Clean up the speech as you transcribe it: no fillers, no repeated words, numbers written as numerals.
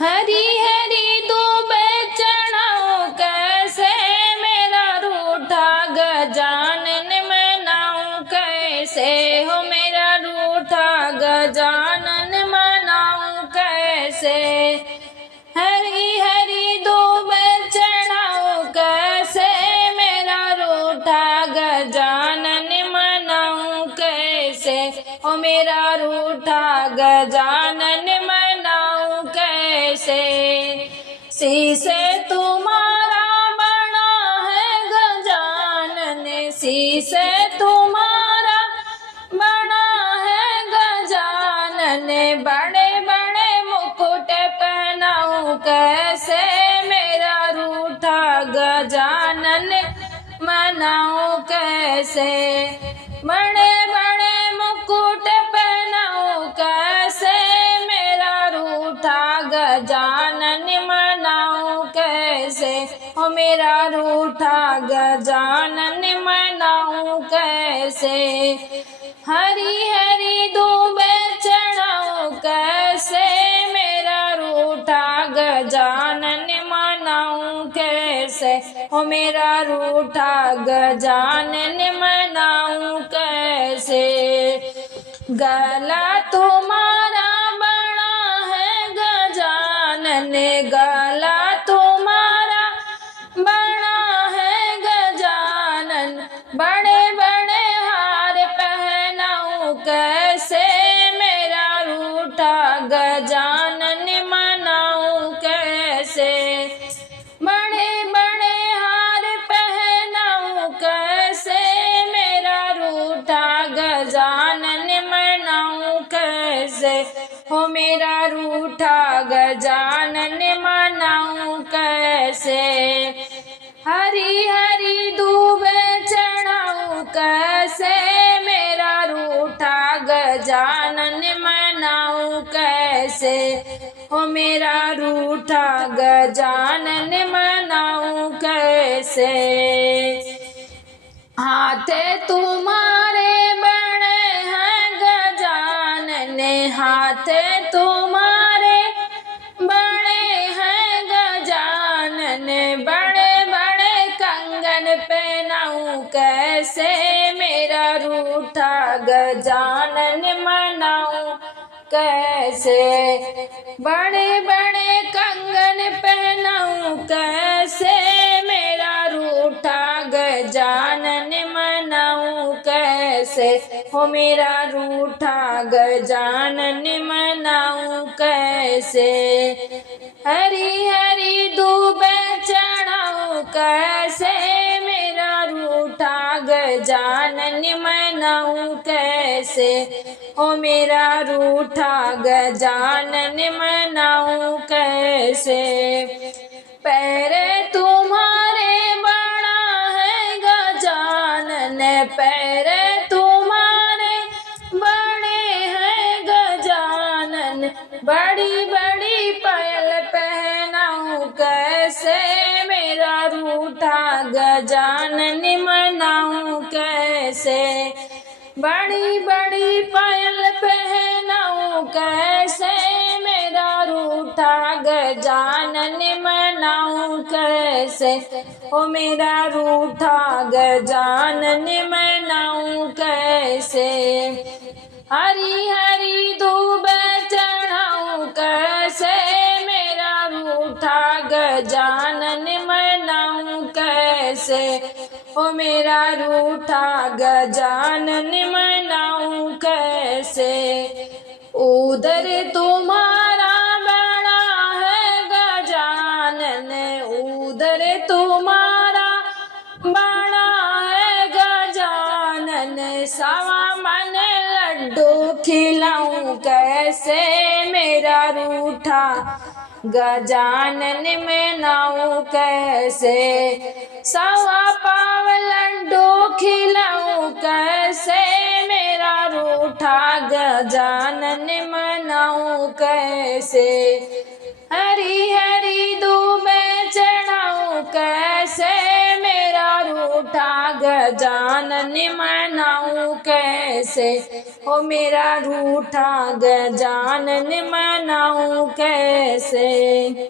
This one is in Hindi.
हरी हरी दूबे चढ़ाऊं कैसे मेरा रूठा गजानन मनाऊं कैसे हो मेरा रूठा गजानन मनाऊं कैसे। हरी हरी दूबे चढ़ाऊं कैसे मेरा रूठा गजानन मनाऊं कैसे ओ मेरा रूठा गजानन मनाऊं कैसे। शीसे तुम्हारा बना है गजानन शीसे तुम्हारा बना है गजानन बड़े बड़े मुकुट पहनाऊं कैसे मेरा रूठा गजानन मनाऊं कैसे। बड़े बड़े मुकुट पहनाऊं कैसे मेरा रूठा गजानन मनाऊं कैसे ओ मेरा रूठा गजानन मनाऊं कैसे। हरी हरी दूबे चढ़ाऊं कैसे मेरा रूठा गजानन मनाऊं कैसे ओ मेरा रूठा गजानन मनाऊं कैसे। गला तुम्हारा बड़ा है गजानन गला तुम्हारा बड़ा है गजानन बड़े बड़े हार पहनाऊं कैसे मेरा रूठा गजानन मनाऊं कैसे। बड़े बड़े हार पहनाऊं कैसे मेरा रूठा गजानन मनाऊं कैसे हो मेरा रूठा गजानन मनाऊं कैसे। हरी हरी दूबे चढ़ाऊं कैसे मेरा रूठा गजानन मनाऊं कैसे ओ मेरा रूठा गजानन मनाऊं कैसे। हाथे तुम्हारे बड़े हैं गजानन हाथे तुम्हारे बड़े हैं गजानन बड़े बड़े कंगन पहनाऊं कैसे मेरा रूठा गजानन मनाऊं कैसे। बड़े बड़े कंगन पहनाऊं कैसे मेरा रूठा गजानन मनाऊं कैसे हो मेरा रूठा गजानन मनाऊं कैसे। हरी हरी दूबे चढ़ाऊं कैसे मेरा रूठा गजानन मनाऊं कैसे ओ मेरा रूठा गजानन मनाऊं कैसे। पैर तुम्हारे बड़ा है गजानन पैर तुम्हारे बड़े हैं गजानन बड़ी बड़ी पायल पहनाऊं कैसे मेरा रूठा गजानन मनाऊं कैसे। बड़ी बड़ी पायल पहनाऊं कैसे मेरा रूठा गजानन मनाऊं कैसे ओ मेरा रूठा गजानन मनाऊं कैसे। हरी हरी दूबे चढ़ाऊं कैसे मेरा रूठा गजानन मनाऊं कैसे ओ मेरा रूठा गजानन मनाऊं कैसे। उदर तुम्हारा बड़ा है गजानन उदर तुम्हारा बड़ा है गजानन सवा मन लड्डू खिलाऊं कैसे मेरा रूठा गजानन मनाऊं कैसे। सवा पाव लड्डू खिलाऊं कैसे मेरा रूठा गजानन मनाऊं कैसे। हरी हरी दूबे चढ़ाऊं कैसे मेरा रूठा गजानन मनाऊं कैसे। कैसे, ओ मेरा रूठा गजानन मनाऊं कैसे।